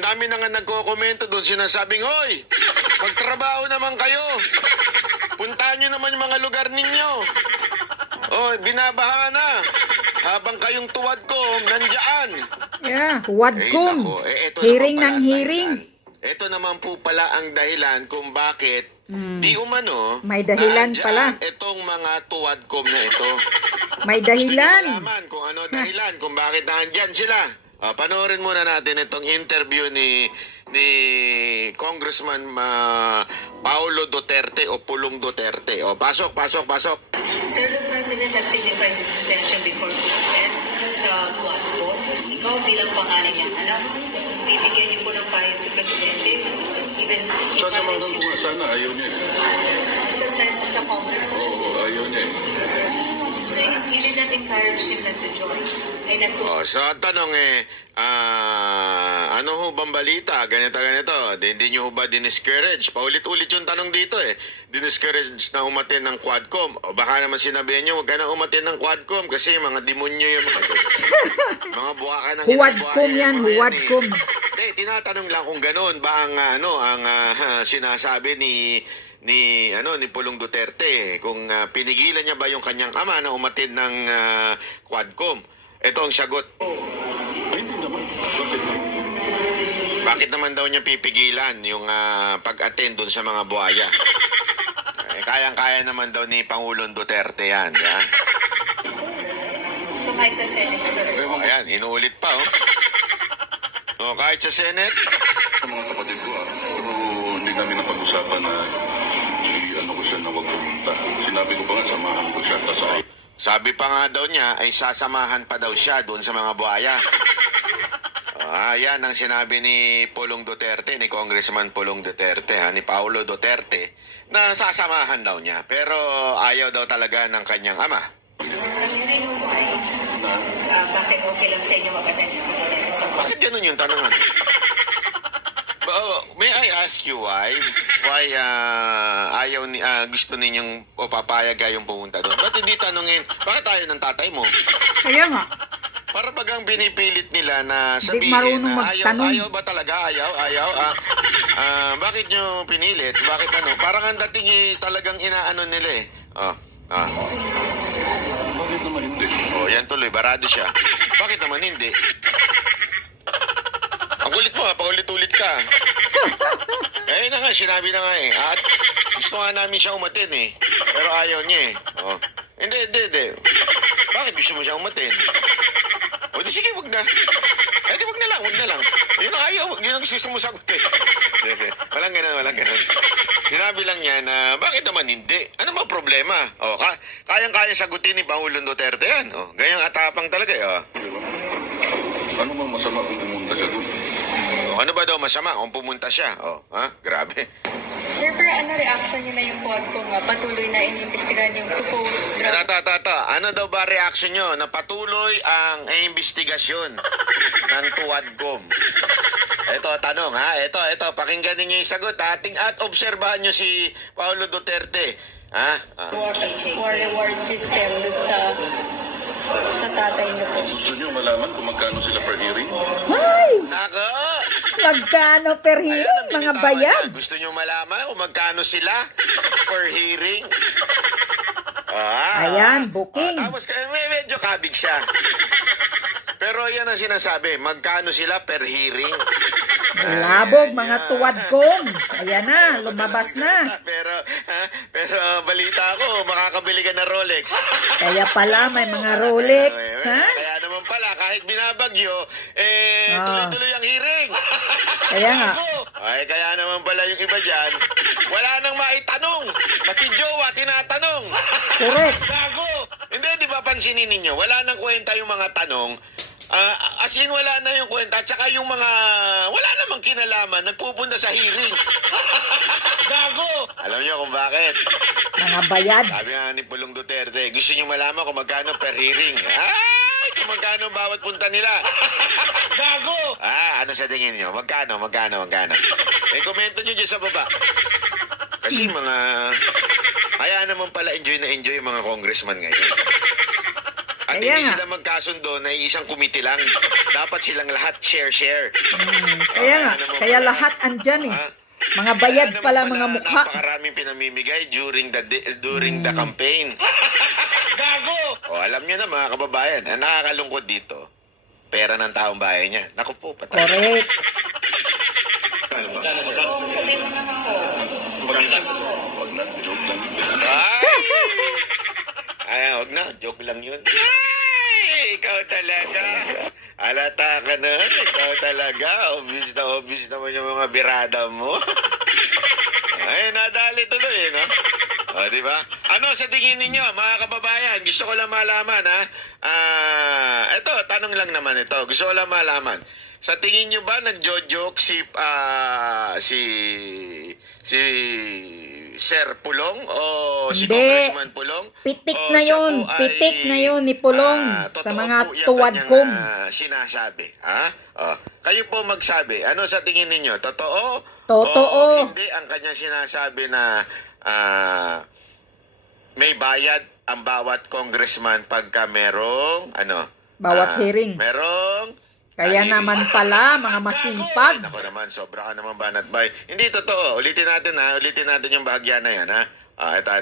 Ang dami na nga nagko-komento doon, sinasabing, hoy, magtrabaho naman kayo. Puntahan nyo naman yung mga lugar ninyo. Oh, binabaha na. Habang kayong tuwadkom, nandiyan. Yeah, wadkom. Hearing ng hearing. Ito naman po pala ang dahilan kung bakit di umano may dahilan pala. Itong mga tuwadkom na ito. May dahilan. Gusto nyo malaman kung ano dahilan, kung bakit nandyan sila. Panoorin muna natin itong interview ni Congressman Paulo Duterte o Pulong Duterte. Pasok. Sir, the President has signified his intention before the event sa Quadcom. Ikaw bilang pangalan niya, alam mo, bibigyan niyo po ng payo si Presidente. Even sasamahan ko nga sana, ayaw niya. Sa Congress? Oo, ayaw niya. So you did not encourage him not to join? So tanong ano ho bang balita? Ganito. Hindi nyo ho ba diniscourage? Paulit-ulit yung tanong dito Diniscourage na umatin ng Quadcom. O baka naman sinabihan nyo, huwag ka na umatin ng Quadcom kasi mga demonyo yung mga buha ka ng Huwadkom yan, huwadkom. Hindi, tinatanong lang kung gano'n ba ang sinasabi ni Pulong Duterte kung pinigilan niya ba yung kanyang ama na umatid ng Quadcom. Ito ang sagot. Ay, hindi naman. Bakit naman daw niya pipigilan yung pag-attend dun sa mga buhaya? Kayang-kaya naman daw ni Pangulong Duterte yan. So kahit sa Senate, sir? Ayan, inuulit pa. Kahit sa Senate? Sa mga kapatid ko, pero hindi namin napag-usapan na ko siya na huwag pumunta. Sinabi ko pa nga, samahan ko siya. Sabi pa nga daw niya, ay sasamahan pa daw siya doon sa mga buhaya. Yan ang sinabi ni Pulong Duterte, ni Congressman Pulong Duterte, ni Paulo Duterte, na sasamahan daw niya. Pero ayaw daw talaga ng kanyang ama. Sabi na rin why? Bakit okay lang sa inyo mag-attend sa Presidente? Bakit ganun yung tanongan? May I ask you why? Why gusto ninyong papayag kayong pumunta doon? Ba't hindi tanungin, bakit ayaw ng tatay mo? Kaya nga. Para bagang binipilit nila na sabihin na ayaw ba talaga? Ayaw? Bakit nyo pinilit? Bakit ano? Parang ang dating talagang inaano nila Bakit naman hindi? Yan tuloy, barado siya. Bakit naman hindi? Ang kulit mo paulit-ulit ka. Na nga, sinabi na nga At gusto nga namin siya umatin Pero ayaw niya Hindi. Bakit gusto mo siya umatin? Di sige, wag na. Di wag na lang. Yun ang ayaw, yun ang gusto mo sagot Walang ganun. Sinabi lang niya na, bakit naman hindi? Ano ba problema? Kayang-kaya sagutin ni Pangulong Duterte yan. Ganyang atapang talaga Ano bang masama kung pumunta siya doon? Ano ba daw masama kung pumunta siya? Grabe. Sir, pero ano reaction niyo na yung Quadcom patuloy na inimbestigahan yung supposed Ano daw ba reaction nyo na patuloy ang investigasyon ng Quadcom? Ito, tanong Ito, pakinggan ninyo yung sagot At obserbahan nyo si Paulo Duterte. War reward system dun sa tatay niyo po. Gusto niyo malaman kung magkano sila per hearing? Ay! Nako! Magkano per hearing, mga bayad? Gusto nyo malaman kung magkano sila per hearing? Ayan, booking. Tapos medyo kabig siya. Pero yan ang sinasabi, magkano sila per hearing? Labog, mga tuwadkom. Ayan na, lumabas na. Pero balita ko, makakabili ka ng Rolex. Kaya pala may mga Rolex, Kaya naman pala, kahit binabagyo, tuloy-tuloy ang hearing. Kaya nga. Kaya naman pala yung iba dyan, wala nang maitanong. Pati jowa, tinatanong. Correct. Gago. Hindi, di ba pansinin ninyo, wala nang kwenta yung mga tanong. As in, wala na yung kwenta. Tsaka yung mga, wala namang kinalaman, nagpupunta sa hearing. Gago! Alam niyo kung bakit? Mga bayad. Sabi nga ni Pulong Duterte, gusto niyo malaman kung magkano per hearing. Ay! Kung magkano bawat punta nila. Gago! Ano sa tingin niyo? Magkano? Komento niyo dyan sa baba. Kasi kaya naman pala enjoy na enjoy yung mga congressman ngayon. At Kaya hindi nga. sila magkasundo na isang committee lang. Dapat silang lahat share-share. Kaya nga, Ano naman kaya pala? lahat andyan eh. Ha? Mga bayad Kaya naman pala mga mukha. Napakaraming pinamimigay during the campaign. Gago! O alam nyo na mga kababayan, ang nakakalungkot dito, pera ng taong bayan niya. Naku po, patay. Correct. Sabi mo naman ko. Sino ko? Wag na, joke lang. Ay, wag na, joke lang yun. Ay, ikaw talaga. Halata ka nun, ikaw talaga. Obvious naman yung mga birada mo. Ay, nadali tuloy, no? O, di ba? Ano sa tingin ninyo, mga kababayan? Gusto ko lang malaman, ha? Ito, tanong lang naman ito. Gusto ko lang malaman. Sa tingin nyo ba nagjo-joke si Sir Pulong o si Hindi. Congressman Pulong? Pitik O na siya yun. po ay, Pitik na yun ni Pulong sa totoo mga po yung tuwadkom. kanyang, sinasabi. Ha? O, kayo po magsabi. Ano sa tingin ninyo? Totoo? Totoo. O hindi ang kanyang sinasabi na may bayad ang bawat congressman pagka merong Bawat hearing. Merong Kaya hearing. naman pala, mga masipag. Ako naman, sobra ka naman banat bay. Hindi totoo. Ulitin natin ha. Ulitin natin yung bahagya na yan ha. Ito.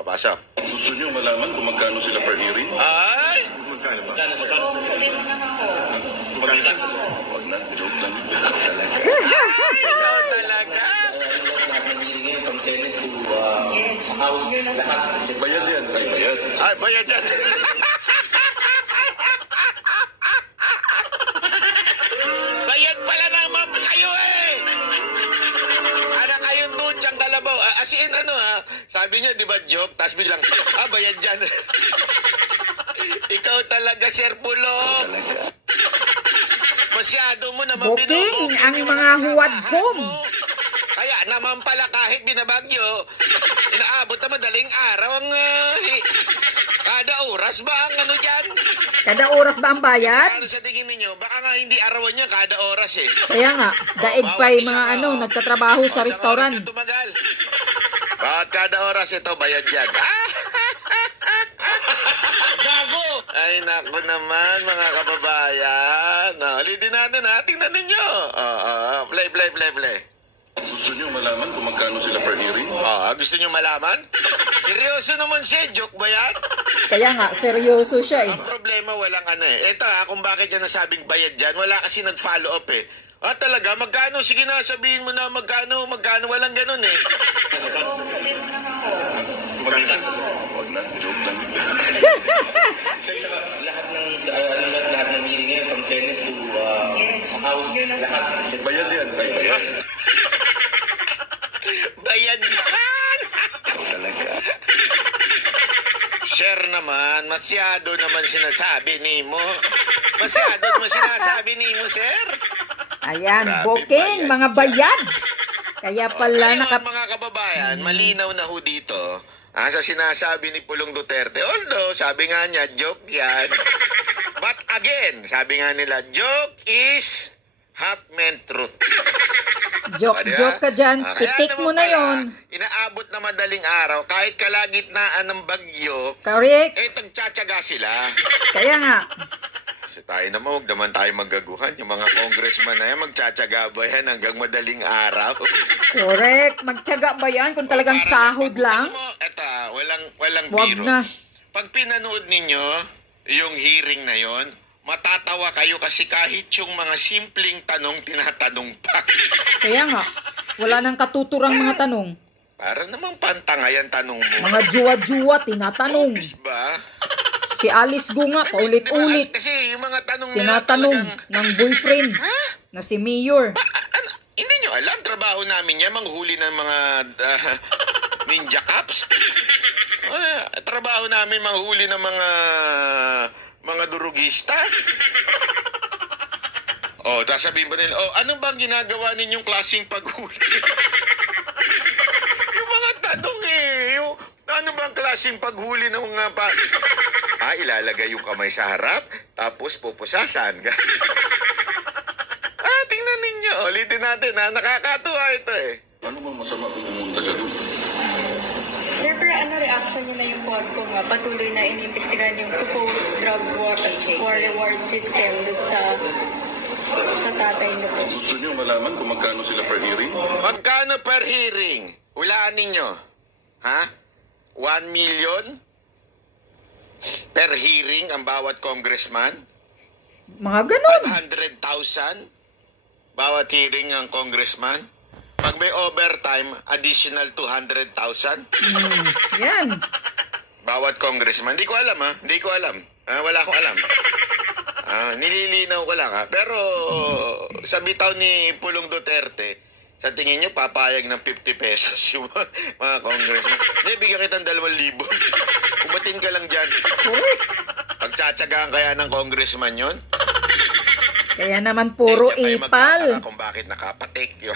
Pasok. Gusto nyo malaman kung magkano sila per hearing? Ay! Sabi mo naman ko. Sino ko? Wag na, joke lang. Ikaw talaga. Yes. Yun ang sabi. Bayad yan, ay bayad. Ay, bayad yan. Bayad pala naman kayo eh. Anak kayong tutsang kalabaw. As in sabi niya, di ba joke? Tapos biglang, bayad dyan. Ikaw talaga, Sir Pulong. Masyado mo naman Booking binubooking ang yung mga kasamahan huwadkom. mo. Kaya naman pala kahit binabagyo, inaabot na madaling araw ang kada oras ba ang dyan? Kada oras ba ang bayad? Ano sa tingin ninyo? Baka nga hindi arawan niya kada oras eh. Kaya nga, daig bawat pa yung isang, mga nagtatrabaho sa isang restaurant. oras na tumagal. Bawat kada oras ito, bayad yan. Gago! Ay, naku naman, mga kababayan. Ulitin natin ha, tingnan ninyo. Play. Gusto nyo malaman kung magkano sila per hearing? Gusto nyo malaman? Seryoso naman siya, joke ba yan? Kaya nga, seryoso siya eh. Ang problema, walang Ito kung bakit yan nasabing bayad dyan, wala kasi nag-follow up eh. Talaga, magkano? Sige na, sabihin mo na magkano, walang ganun eh. Sabi mo naman ko. Sino ko? Wag na, joke lang. Sir, lahat ng hearing ngayon, from Senate to Yes. House, Yun ang lahat. sabi. Bayad yan, ay bayad. Bayad yan! Sir naman, masyado naman sinasabi ni mo. Masyado naman sinasabi ni mo, sir. Ayan, Grabe, booking, bayad. mga bayad. Kaya pala Ngayon, mga kababayan, malinaw na ho dito sa sinasabi ni Pulong Duterte. Although, sabi nga niya, joke yan. But again, sabi nga nila, joke is half meant truth. Joke ka dyan, Kaya pitik naman mo na pala, yon. Inaabot na madaling araw, kahit kalagitnaan ng bagyo, Correct. tagtsatsaga sila. Kaya nga, Kasi tayo naman, huwag naman tayo magaguhan. Yung mga congressman na yan, magtsatsaga ba yan hanggang madaling araw? correct. Magtiyaga ba yan kung talagang Para sahod pag- lang? Mo, walang Wag biro. na. Pag pinanood ninyo yung hearing na yon, matatawa kayo kasi kahit yung mga simpleng tanong tinatanong pa. Kaya nga, wala nang katuturang mga tanong. Para namang pantangayan tanong mo. Mga juwa-juwa, tinatanong. Obvious ba? Si Alice Gunga, paulit-ulit. Diba? Kasi yung mga tanong nila Tinatanong talagang, ng boyfriend na si Mayor. hindi nyo alam, trabaho namin yan, manghuli ng mga ninja cops. Trabaho namin manghuli ng mga durugista. Tapos sabihin pa nila, ano bang ginagawa ninyong klaseng paghuli? Yung mga tanong yung, ano bang klaseng paghuli ng mga ilalagay yung kamay sa harap, tapos pupusasan ka. Tingnan ninyo. Ulitin natin, nakakatuwa ito eh. Ano bang masama kung pumunta siya doon? Sir, pero ano reaction niyo na yung Quadcom nga patuloy na inimbestigahan yung supposed drug war reward system dun sa tatay niyo po? Gusto niyo malaman kung magkano sila per hearing? Magkano per hearing? Hulaan ninyo. Ha? 1 million per hearing ang bawat congressman? Mga ganun. 100,000 bawat hearing ang congressman? Pag may overtime, additional 200,000 Yan. bawat congressman. Hindi ko alam, ha? Hindi ko alam. Wala akong alam. Nililinaw ko lang, ha? Pero sa bitaw ni Pulong Duterte, sa tingin nyo, papayag ng 50 pesos yung mga congressman. Hindi, bigyan kitang 2,000. Umatin ka lang dyan. Pagtsatsagaan kaya ng congressman yun? Kaya naman puro Kayo ipal. magtataka kung bakit nakapatik yun.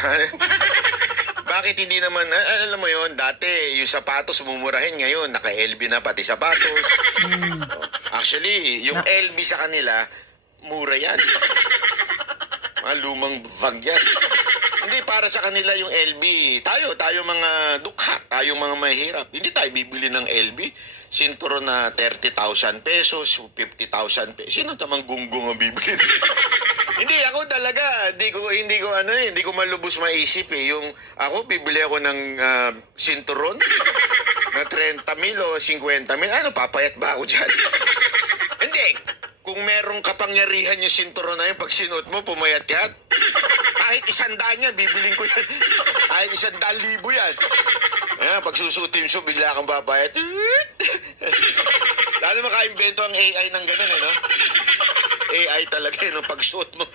Bakit hindi naman, alam mo yun, dati yung sapatos mumurahin, ngayon naka-LB na pati sapatos. Actually, yung LB sa kanila, mura yan. Mga lumang bag yan. Hindi, para sa kanila yung LB, tayo mga dukha, tayo mga mahirap. Hindi tayo bibili ng LB. Sinturo na 30,000 pesos, 50,000 pesos. Sino tamang gunggong ang bibili? Hindi, ako talaga, hindi ko malubos maisip eh. Yung, ako, bibili ako ng sinturon na 30,000 o 50,000. Ano, papayat ba ako dyan? Hindi. Kung merong kapangyarihan yung sinturon na yun, pag sinuot mo, pumayat yan. Kahit 100 yan, bibiling ko yan. Kahit 100,000 yan. Pag susutin mo, bigla kang papayat. Lalo makaimbento ang AI ng ganun eh, no? AI talaga yun, no? Pag-suot mo.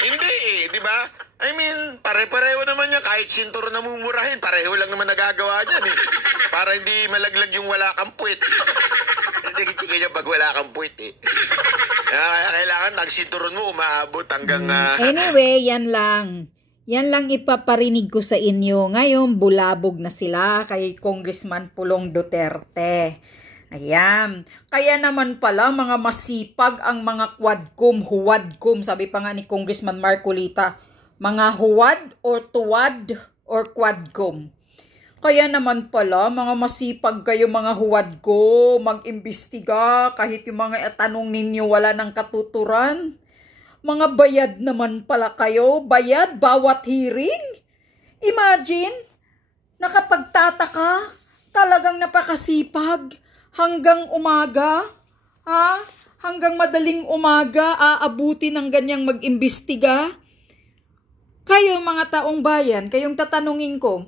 Hindi eh, di ba? I mean, pare-pareho naman yan. Kahit sinturon na mumurahin, pareho lang naman nagagawa niyan eh. Para hindi malaglag yung wala kang puwit. Hindi ganyan pag wala kang puwit eh. Kaya kailangan nagsinturon mo, umaabot hanggang... Anyway, yan lang. Yan lang ipaparinig ko sa inyo. Ngayon, bulabog na sila kay Congressman Pulong Duterte. Ayan. Kaya naman pala, mga masipag ang mga Quadcom, huwadcom. Sabi pa nga ni Congressman Marcolita, mga huwad or tuwad or Quadcom. Kaya naman pala, mga masipag kayo mga huwadcom, mag-imbestiga kahit yung mga tanong ninyo wala ng katuturan. Mga bayad naman pala kayo, bayad bawat hearing. Imagine, nakapagtataka, talagang napakasipag. Hanggang umaga, hanggang madaling umaga, aabuti ng ganyang mag-imbestiga. Kayo mga taong bayan, kayong tatanungin ko,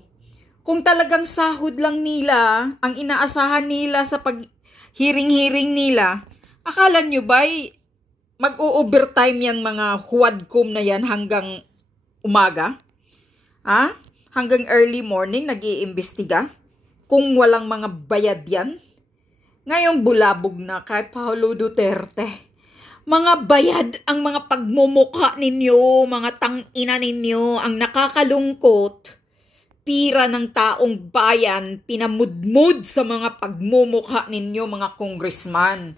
kung talagang sahod lang nila, ang inaasahan nila sa pag-hearing-hearing nila, akala nyo ba mag-o-overtime yan mga huwadcom na yan hanggang umaga? Hanggang early morning nag-iimbestiga? Kung walang mga bayad yan? Ngayon bulabog na kay Paulo Duterte. Mga bayad ang mga pagmumukha ninyo, mga tangina ninyo, ang nakakalungkot. Pira ng taong bayan, pinamudmud sa mga pagmumukha ninyo, mga congressman.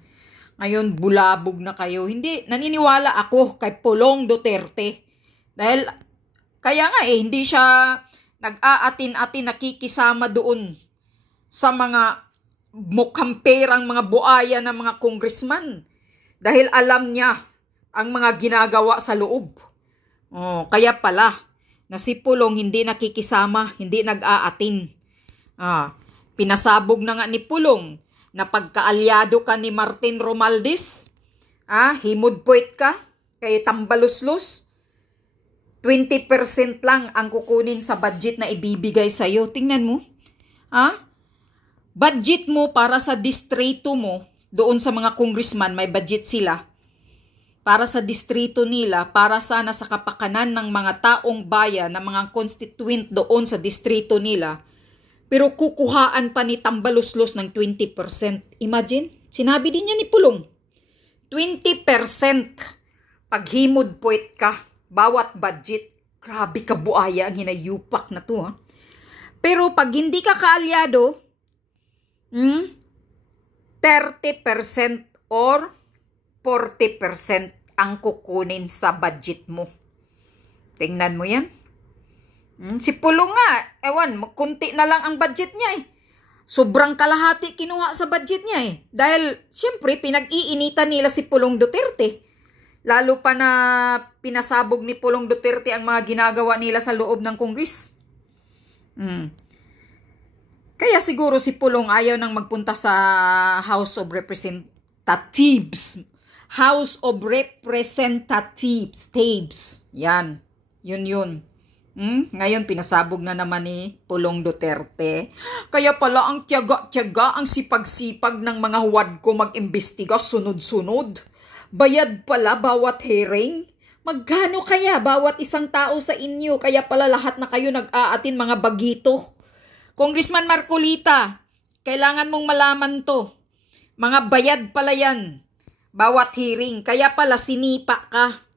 Ngayon bulabog na kayo. Hindi, naniniwala ako kay Pulong Duterte. Dahil, kaya nga hindi siya nag-aatin-atin nakikisama doon sa mga mukhang perang mga buaya ng mga congressman dahil alam niya ang mga ginagawa sa loob. Kaya pala na si Pulong hindi nakikisama, hindi nag-aatin. Pinasabog na nga ni Pulong na pagkaalyado ka ni Martin Romualdez, himudpoit ka, kay tambaluslos, 20% lang ang kukunin sa budget na ibibigay sa'yo. Tingnan mo. Budget mo para sa distrito mo, doon sa mga congressman, may budget sila. Para sa distrito nila, para sana sa kapakanan ng mga taong bayan, ng mga constituent doon sa distrito nila. Pero kukuhaan pa ni tambaluslos ng 20%. Imagine, sinabi din niya ni Pulong, 20% paghimod-puwet ka, bawat budget. Grabe ka buaya ang hinayupak na to. Pero pag hindi ka kaalyado, 30% or 40% ang kukunin sa budget mo. Tingnan mo yan. Si Pulong nga, kunti na lang ang budget niya eh. Sobrang kalahati kinuha sa budget niya eh. Dahil, siyempre, pinag-iinitan nila si Pulong Duterte. Lalo pa na pinasabog ni Pulong Duterte ang mga ginagawa nila sa loob ng Congress. Kaya siguro si Pulong ayaw nang magpunta sa House of Representatives. House of Representatives. Tabes. Yan. Yun. Ngayon, pinasabog na naman ni Pulong Duterte. Kaya pala ang tiyaga-tiyaga, ang sipag-sipag ng mga huwad ko mag-imbestiga sunod-sunod. Bayad pala bawat hearing. Magkano kaya bawat isang tao sa inyo? Kaya pala lahat na kayo nag-aatin mga bagito. Congressman Marcolita, kailangan mong malaman to. Mga bayad pala yan. Bawat hearing. Kaya pala sinipa ka.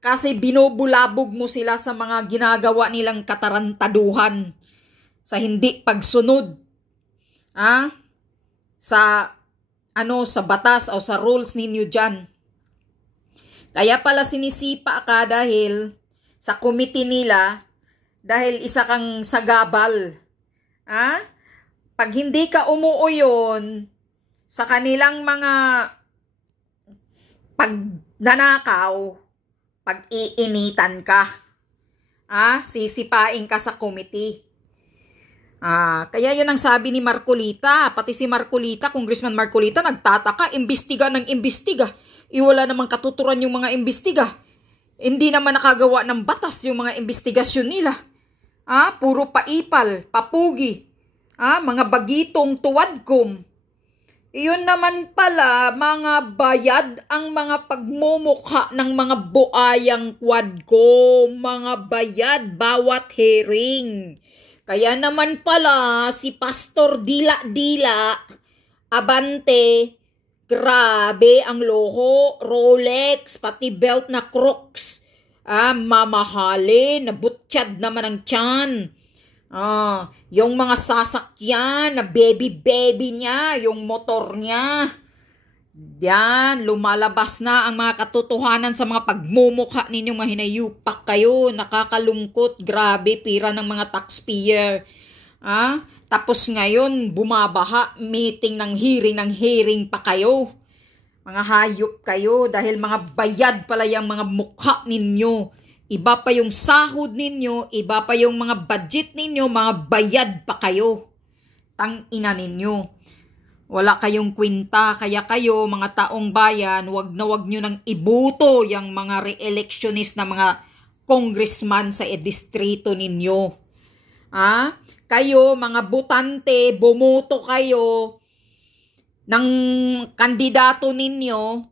Kasi binubulabog mo sila sa mga ginagawa nilang katarantaduhan. Sa hindi pagsunod. Sa batas o sa rules ninyo dyan. Kaya pala sinisipa ka dahil sa committee nila, dahil isa kang sagabal. Pag hindi ka umuuyon sa kanilang mga pagnanakaw, pag-iinitan ka. Sisipain ka sa committee. Kaya yun ang sabi ni Marcolita. Pati si Marcolita, Congressman Marcolita, nagtataka, imbestiga ng imbestiga. Wala namang katuturan yung mga imbestiga. Hindi naman nakagawa ng batas yung mga investigasyon nila. Puro paipal, papugi. Mga bagitong tuwadkom. Iyon naman pala, mga bayad ang mga pagmumukha ng mga buayang kwadko. Mga bayad bawat hearing. Kaya naman pala, si Pastor Dila-Dila, abante, grabe ang loho, Rolex, pati belt na Crocs. Mamahalin, nabutsyad naman ang tiyan. Yung mga sasakyan na baby niya, yung motor niya. Yan, lumalabas na ang mga katotohanan sa mga pagmumukha ninyo, mga hinayupak kayo, nakakalungkot, grabe, pira ng mga taxpayer. Tapos ngayon, bumabaha, meeting ng hearing pa kayo. Mga hayop kayo dahil mga bayad pala yung mga mukha ninyo. Iba pa yung sahod ninyo, iba pa yung mga budget ninyo, mga bayad pa kayo. Tang-ina ninyo. Wala kayong kwenta, kaya kayo, mga taong bayan, wag nyo nang ibuto yung mga re-electionist na mga congressman sa distrito ninyo. Kayo, mga butante, bumoto kayo ng kandidato ninyo,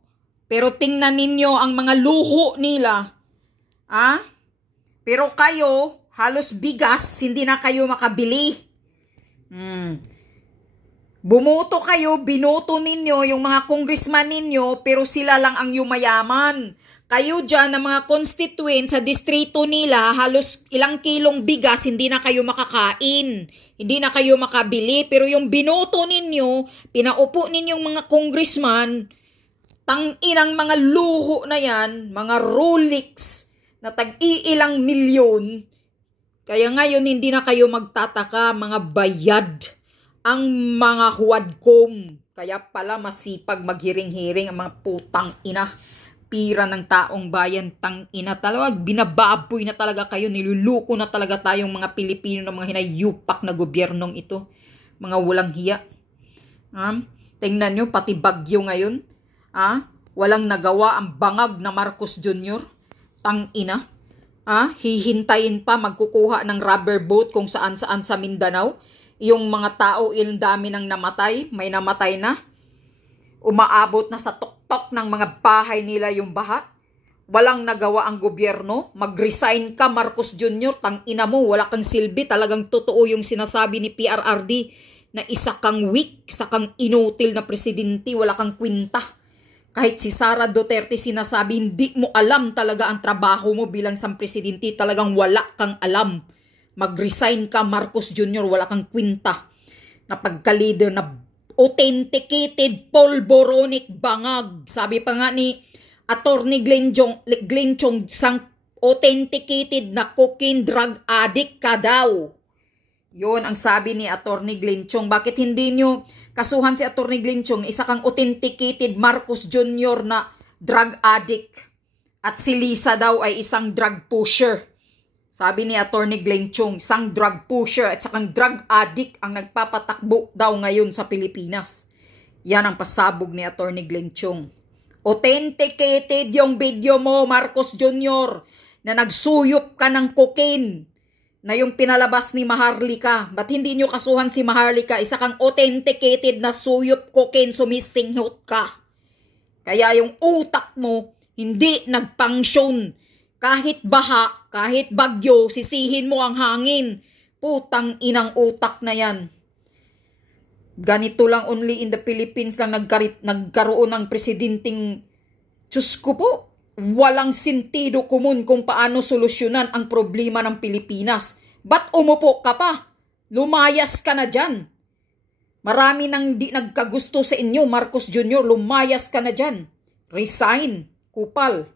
pero tingnan ninyo ang mga luho nila. Pero kayo, halos bigas, hindi na kayo makabili. Bumoto kayo, binoto ninyo yung mga congressman ninyo, pero sila lang ang yumayaman. Kayo dyan, ang mga constituent sa distrito nila, halos ilang kilong bigas, hindi na kayo makakain. Hindi na kayo makabili. Pero yung binoto ninyo, pinaupo ninyong mga congressman, tang-inang mga luho na yan, mga Rolex, na tag-iilang milyon. Kaya ngayon, hindi na kayo magtataka, mga bayad, ang mga huwadkom. Kaya pala masipag maghiring-hiring ang mga putang ina. Pira ng taong bayan, tang ina talaga. Binababoy na talaga kayo. Niluluko na talaga tayong mga Pilipino ng mga hinayupak na gobyernong ito. Mga walang hiya. Tingnan nyo, pati bagyo ngayon. Walang nagawa ang bangag na Marcos Jr. Tang ina. Hihintayin pa magkukuha ng rubber boat kung saan-saan sa Mindanao. Yung mga tao, ilang dami nang namatay. May namatay na. Umaabot na sa tuktok ng mga bahay nila yung baha. Walang nagawa ang gobyerno. Mag-resign ka, Marcos Jr. Tang ina mo, wala kang silbi. Talagang totoo yung sinasabi ni PRRD na isa kang weak, isa kang inutil na presidente, wala kang kwinta. Kahit si Sara Duterte sinasabi, hindi mo alam talaga ang trabaho mo bilang isang presidente. Talagang wala kang alam. Mag-resign ka, Marcos Jr. Wala kang kwinta. Na pagka-leader na authenticated, polboronic, bangag. Sabi pa nga ni Attorney Glenn Chong, sang authenticated na cocaine drug addict ka daw. Yun ang sabi ni Attorney Glenn Chong. Bakit hindi nyo kasuhan si Attorney Glenn Chong? Isa kang authenticated Marcos Jr. na drug addict. At si Lisa daw ay isang drug pusher. Sabi ni Attorney Glenn Chong, isang drug pusher at isang drug addict ang nagpapatakbo daw ngayon sa Pilipinas. Yan ang pasabog ni Attorney Glenn Chong. Authenticated yung video mo, Marcos Jr., na nagsuyop ka ng cocaine na yung pinalabas ni Maharlika. Ba't hindi nyo kasuhan si Maharlika? Isa kang authenticated na suyop cocaine, sumisinghot ka. Kaya yung utak mo hindi nagpangsyon. Kahit baha, kahit bagyo, sisihin mo ang hangin. Putang inang utak na yan. Ganito lang, only in the Philippines lang nagkaroon ng presidenting, Diyos ko po, walang sentido kumun kung paano solusyonan ang problema ng Pilipinas. Ba't umupo ka pa? Lumayas ka na dyan. Marami nang di nagkagusto sa inyo, Marcos Jr. Lumayas ka na dyan. Resign, kupal.